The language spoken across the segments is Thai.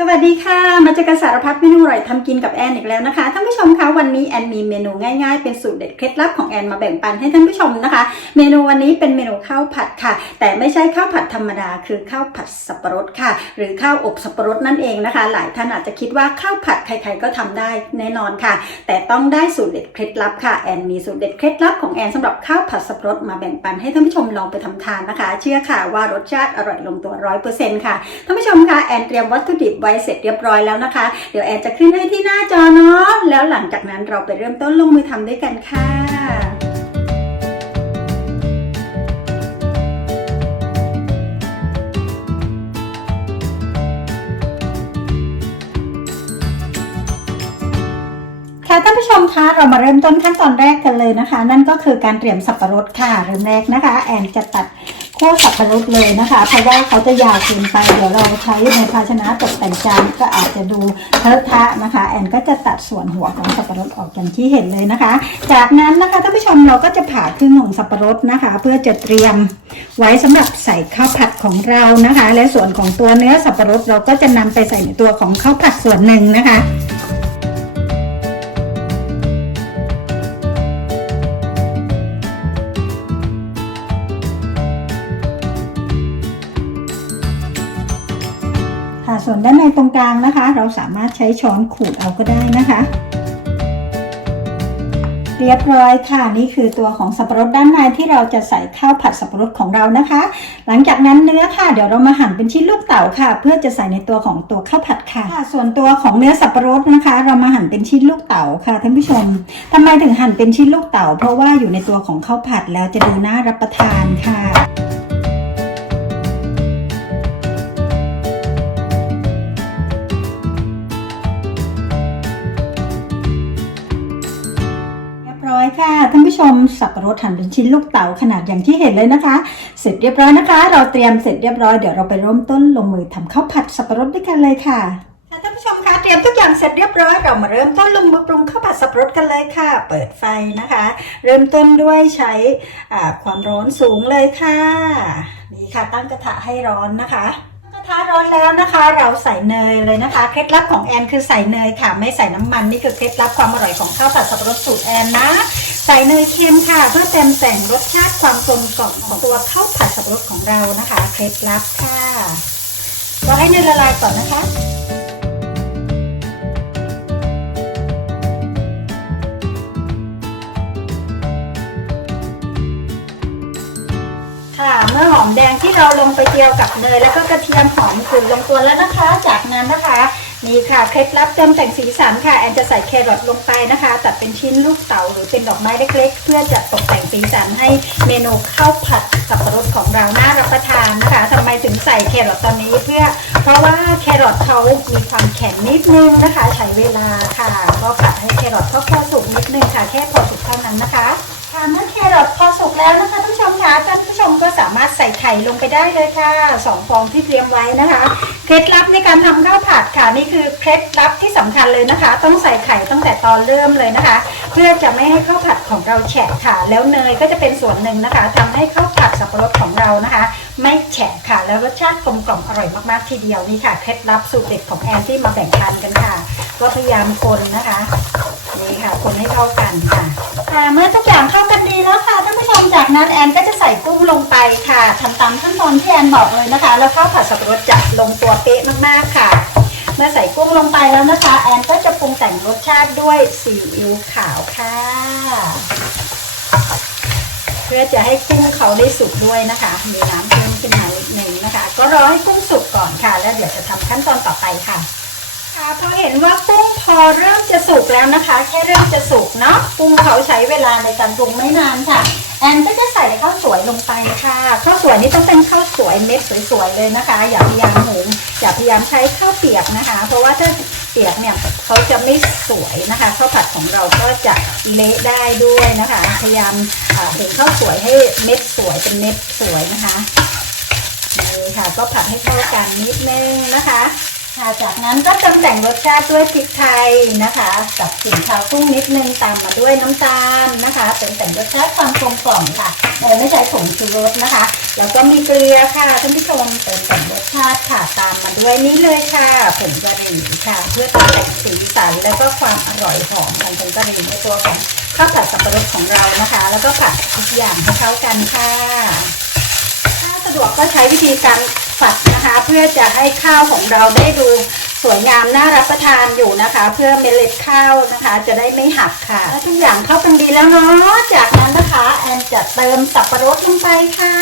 สวัสดีค่ะ มาเจอกันสารพัดเมนูอร่อยทำกินกับแอนอีกแล้วนะคะท่านผู้ชมคะวันนี้แอนมีเมนูง่ายๆ เป็นสูตรเด็ดเคล็ดลับของแอนมาแบ่งปันให้ท่านผู้ชมนะคะ เมนูวันนี้เป็นเมนูข้าวผัดค่ะ แต่ไม่ใช่ข้าวผัดธรรมดา คือข้าวผัดสับปะรดค่ะ หรือข้าวอบสับปะรดนั่นเองนะคะ หลายท่านอาจจะคิดว่าข้าวผัดใครๆก็ทำได้แน่นอนค่ะ แต่ต้องได้สูตรเด็ดเคล็ดลับค่ะแอนมีสูตรเด็ดเคล็ดลับของแอนสำหรับข้าวผัดสับปะรดมาแบ่งปันให้ท่านผู้ชมลองไปทำทานนะคะ เชื่อค่ะว่ารสชาติอร่อยลงตัวร้อยเปอร์เซ็นต์ค่ะท่านผู้ชมคะแอนเตรียมวัตถุดิบว้เสร็จเรียบร้อยแล้วนะคะ เดี๋ยวแอนจะขึ้นให้ที่หน้าจอเนาะแล้วหลังจากนั้นเราไปเริ่มต้นลงมือทำด้วยกันค่ะค่ะท่านผู้ชมคะเรามาเริ่มต้นขั้นตอนแรกกันเลยนะคะ นั่นก็คือการเตรียมสับปะรดค่ะเริ่มแรกนะคะ แอนจะตัด ขั้วสับปะรดเลยนะคะ เพราะว่าเขาจะยาวเกินไป เดี๋ยวเราใช้ในภาชนะตกแต่งจานก็อาจจะดูเทอะทะนะคะ แอนก็จะตัดส่วนหัวของสับปะรดออกอย่างที่เห็นเลยนะคะ จากนั้นนะคะท่านผู้ชมเราก็จะผ่าครึ่งของสับปะรดนะคะ เพื่อจะเตรียมไว้สำหรับใส่ข้าวผัดของเรานะคะ และส่วนของตัวเนื้อสับปะรดเราก็จะนำไปใส่ในตัวของข้าวผัดส่วนหนึ่งนะคะ ส่วนด้านในตรงกลางนะคะ เราสามารถใช้ช้อนขูดเอาก็ได้นะคะ เรียบร้อยค่ะนี่คือตัวของสับปะรดด้านในที่เราจะใส่ข้าวผัดสับปะรดของเรานะคะ หลังจากนั้นเนื้อค่ะเดี๋ยวเรามาหั่นเป็นชิ้นลูกเต๋าค่ะ เพื่อจะใส่ในตัวของตัวข้าวผัดค่ะค่ะส่วนตัวของเนื้อสับปะรดนะคะ เรามาหั่นเป็นชิ้นลูกเต๋าค่ะท่านผู้ชมทำไมถึงหั่นเป็นชิ้นลูกเต๋าเพราะว่าอยู่ในตัวของข้าวผัดแล้วจะดูน่ารับประทานค่ะ ชมสับปะรดหั่นเป็นชิ้นลูกเต๋าขนาดอย่างที่เห็นเลยนะคะ เสร็จเรียบร้อยนะคะ เราเตรียมเสร็จเรียบร้อยเดี๋ยวเราไปเริ่มต้นลงมือทำข้าวผัดสับปะรดด้วยกันเลยค่ะท่านผู้ชมคะเตรียมทุกอย่างเสร็จเรียบร้อยเรามาเริ่มต้นลงมือปรุงข้าวผัดสับปะรดกันเลยค่ะ เปิดไฟนะคะ เริ่มต้นด้วยใช้ความร้อนสูงเลยค่ะ นี่ค่ะตั้งกระทะให้ร้อนนะคะกระทะร้อนแล้วนะคะเราใส่เนยเลยนะคะ เคล็ดลับของแอนคือใส่เนยค่ะ ไม่ใส่น้ำมันนี่คือเคล็ดลับความอร่อยของข้าวผัดสับปะรดสูตรแอนนะ ใส่เนยเค็มค่ะ เพื่อเต็มแต่งรสชาติความกลมกล่อมของตัวข้าวผัดสับปะรดของเรานะคะเคล็ดลับค่ะรอให้เนยละลายก่อนนะคะค่ะเมื่อหอมแดงที่เราลงไปเจียวกับเนยแล้วก็กระเทียมหอมขุ่นลงตัวแล้วนะคะ จากนั้นนะคะ นี่ค่ะเคล็ดลับเติมแต่งสีสันค่ะแอนจะใส่แครอทลงไปนะคะ ตัดเป็นชิ้นลูกเต๋าหรือเป็นดอกไม้เล็กๆ เพื่อจะตกแต่งสีสันให้เมนูข้าวผัดสับปะรดของเราน่ารับประทานนะคะทำไมถึงใส่แครอทตอนนี้เพื่อ เพราะว่าแครอทเขามีความแข็งนิดนึงนะคะ ใช้เวลาค่ะ ก็ผัดให้แครอทเขาพอสุกนิดนึงค่ะแค่พอสุกเท่านั้นนะคะค่ะเมื่อแครอทพอสุกแล้วนะคะท่านผู้ชมคะท่านผู้ช มก็สามารถใส่ไข่ลงไปได้เลยค่ะสองฟองที่เตรียมไว้นะคะเคล็ดลับในการทำข้าวผัดค่ะนี่คือเคล็ดลับที่สำคัญเลยนะคะ ต้องใส่ไข่ตั้งแต่ตอนเริ่มเลยนะคะ พื่อจะไม่ให้ข้าวผัดของเราแฉะค่ะ แล้วเนยก็จะเป็นส่วนหนึ่งนะคะทำให้ข้าวผัดสับปะรดของเรานะคะ ไม่แฉะค่ะ แล้วรสชาติกลมกล่อมอร่อยมากๆทีเดียวนี่ค่ะเคล็ดลับสูตรเด็ดของแอนที่มาแบ่งปันกันค่ะ ก็พยายามคนนะคะนี่ค่ะ คนให้เข้ากันค่ะค่ะเมื่อทุกอย่างเข้ากันดีแล้วค่ะท่านผู้ชมจากนั้นแอนก็จะใส่กุ้งลงไปค่ะทำตามขั้นตอนที่แอนบอกเลยนะคะ แล้วข้าวผัดสับปะรดจะลงตัวเป๊ะมากๆค่ะ เมื่อใส่กุ้งลงไปแล้วนะคะ แอนก็จะปรุงแต่งรสชาติด้วยซีอิ๊วขาวค่ะ เพื่อจะให้กุ้งเขาได้สุกด้วยนะคะ มีน้ำเพิ่มขึ้นมานิดนึงนะคะ ก็รอให้กุ้งสุกก่อนค่ะ แล้วเดี๋ยวจะทำขั้นตอนต่อไปค่ะ คะพอเห็นว่ากุ้งพอเริ่มจะสุกแล้วนะคะ แค่เริ่มจะสุกเนาะกุ้งเขาใช้เวลาในการปรุงไม่นานค่ะ แอนก็จะใส่ข้าวสวยลงไปค่ะข้าวสวยนี่ต้องเป็นข้าวสวยเม็ดสวยๆเลยนะคะ อย่าพยายามหุงอย่าพยายามใช้ข้าวเปียกนะคะ เพราะว่าถ้าเปียกเนี่ยเขาจะไม่สวยนะคะข้าวผัดของเราก็จะเละได้ด้วยนะคะ พยายามหุงข้าวสวยให้เม็ดสวยเป็นเม็ดสวยนะคะนี่ค่ะ ก็ผัดให้เข้ากันนิดนึงนะคะ ค่ะจากนั้นก็จะแต่งรสชาติด้วยพริกไทยนะคะกับกลิ่นคาวกุ้งนิดนึงตามมาด้วยน้ำตาลนะคะเป็นแต่งรสชาติความกลมกล่อมค่ะโดยไม่ใช้ผงชูรสนะคะ แล้วก็มีเกลือค่ะท่านผู้ชมเติมแต่งรสชาติค่ะตามมาด้วยนี้เลยค่ะผงกะหรี่ค่ะ เพื่อตกแต่งสีสันแล้วก็ความอร่อยหอมของผงกะหรี่ในตัวของข้าวผัดสับปะรดของเรานะคะ แล้วก็ผัดทุกอย่างให้เข้ากันค่ะ ถ้าสะดวกก็ใช้วิธีการ ฝัดนะคะ เพื่อจะให้ข้าวของเราได้ดูสวยงามน่ารับประทานอยู่นะคะ เพื่อเมล็ดข้าวนะคะ จะได้ไม่หักค่ะถ้าทุกอย่างเข้ากันดีแล้วเนาะจากนั้นนะคะแอนจะเติมสับปะรดลงไปค่ะ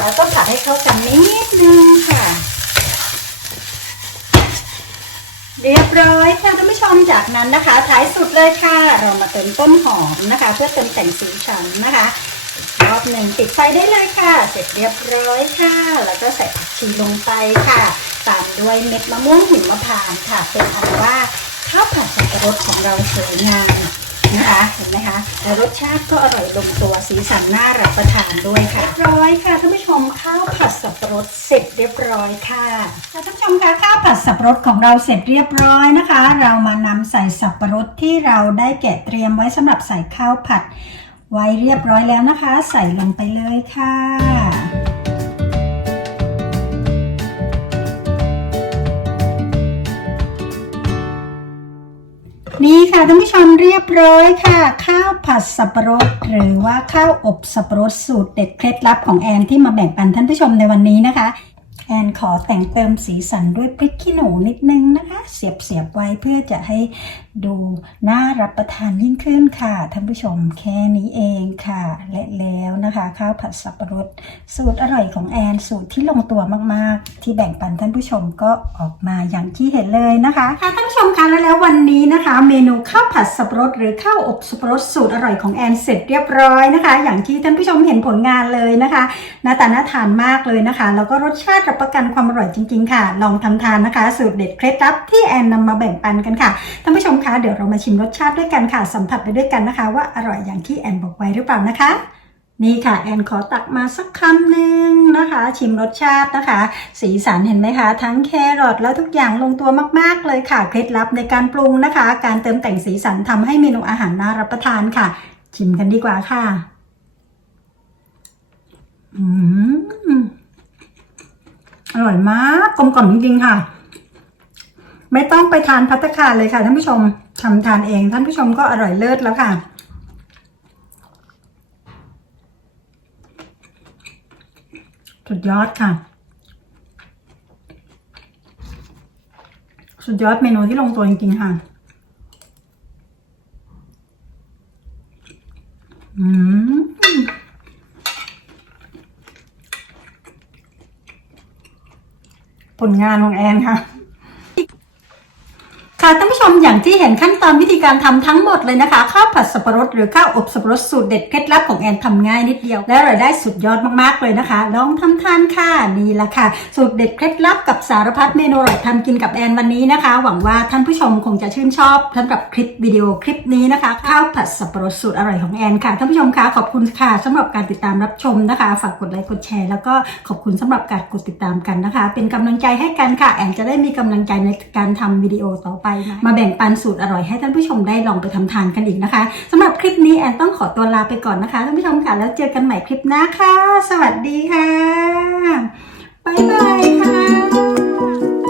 แล้วก็ผัดให้เข้ากันนิดนึงค่ะ เรียบร้อยค่ะท่านผู้ชมจากนั้นนะคะ ท้ายสุดเลยค่ะ เรามาเติมต้นหอมนะคะ เพื่อเติมแต่งสีสันนะคะ รอบหนึ่งปิดไฟได้เลยค่ะ เสร็จเรียบร้อยค่ะ แล้วก็ใส่ผักชีลงไปค่ะ ตามด้วยเม็ดมะม่วงหิมพานต์ค่ะ เป็นอันว่าข้าวผัดสับปะรดของเราสวยงามนะคะเห็นไหมคะแล้วรสชาติก็อร่อยลงตัวสีสันน่ารับประทานด้วยค่ะเรียบร้อยค่ะท่านผู้ชมข้าวผัดสับปะรดเสร็จเรียบร้อยค่ะท่านผู้ชมคะข้าวผัดสับปะรดของเราเสร็จเรียบร้อยนะคะ เรามานำใส่สับปะรดที่เราได้แกะเตรียมไว้สำหรับใส่ข้าวผัด ไว้เรียบร้อยแล้วนะคะ ใส่ลงไปเลยค่ะนี่ค่ะท่านผู้ชมเรียบร้อยค่ะ ข้าวผัดสับปะรด หรือว่าข้าวอบสับปะรดสูตรเด็ดเคล็ดลับของแอนที่มาแบ่งปันท่านผู้ชมในวันนี้นะคะ แอนขอแต่งเติมสีสันด้วยพริกขี้หนูนิดนึงนะคะ เสียบเสียบๆไว้เพื่อจะให้ดูน่ารับประทานยิ่งขึ้นค่ะท่านผู้ชมแค่นี้เองค่ะและแล้วนะคะ ข้าวผัดสับปะรด สูตรอร่อยของแอนสูตรที่ลงตัวมากๆ ที่แบ่งปันท่านผู้ชมก็ออกมาอย่างที่เห็นเลยนะคะค่ะท่านผู้ชมคะแล้วแล้ววันนี้นะคะ เมนูข้าวผัดสับปะรด หรือข้าวอบสับปะรดสูตรอร่อยของแอนเสร็จเรียบร้อยนะคะ อย่างที่ท่านผู้ชมเห็นผลงานเลยนะคะหน้าตาน่าทานมากเลยนะคะแล้วก็รสชาติรับประกันความอร่อยจริง ๆ ค่ะ ลองทำทานนะคะ สูตรเด็ดเคล็ดลับที่แอนนำมาแบ่งปันกันค่ะท่านผู้ชมคะเดี๋ยวเรามาชิมรสชาติด้วยกันค่ะ สัมผัสไปด้วยกันนะคะ ว่าอร่อยอย่างที่แอนบอกไว้หรือเปล่านะคะ นี่ค่ะ แอนขอตักมาสักคำหนึ่งนะคะ ชิมรสชาตินะคะ สีสันเห็นไหมคะ ทั้งแครอทแล้วทุกอย่างลงตัวมากๆเลยค่ะเคล็ดลับในการปรุงนะคะ การเติมแต่งสีสันทำให้เมนูอาหารน่ารับประทานค่ะ ชิมกันดีกว่าค่ะอืมอร่อยมากกลมกล่อมจริงๆค่ะ ไม่ต้องไปทานพัตคาเลยค่ะ ท่านผู้ชมทำทานเอง ท่านผู้ชมก็อร่อยเลิศแล้วค่ะสุดยอดค่ะ สุดยอดเมนูที่ลงตัวจริงๆค่ะ อืม ผลงานของแอนค่ะ ค่ะท่านผู้ชมอย่างที่เห็นขั้นตอนวิธีการทำทั้งหมดเลยนะคะข้าวผัดสับปะรดหรือข้าวอบสับปะรดสูตรเด็ดเคล็ดลับของแอนทำง่ายนิดเดียว และรายได้สุดยอดมากๆเลยนะคะ ลองทำทานค่ะนี่ละค่ะ สูตรเด็ดเคล็ดลับกับสารพัดเมนูอร่อยทำกินกับแอนวันนี้นะคะ หวังว่าท่านผู้ชมคงจะชื่นชอบสำหรับคลิปวิดีโอคลิปนี้นะคะข้าวผัดสับปะรดสูตรอร่อยของแอนค่ะท่านผู้ชมคะขอบคุณค่ะสำหรับการติดตามรับชมนะคะ ฝากกดไลค์กดแชร์แล้วก็ขอบคุณสำหรับการกดติดตามกันนะคะ เป็นกำลังใจให้กันค่ะ แอนจะได้มีกำลังใจในการทำวิดีโอต่อไปมาแบ่งปันสูตรอร่อยให้ท่านผู้ชมได้ลองไปทำทานกันอีกนะคะสำหรับคลิปนี้แอนต้องขอตัวลาไปก่อนนะคะท่านผู้ชมค่ะแล้วเจอกันใหม่คลิปหน้าค่ะ สวัสดีค่ะบ๊ายบายค่ะ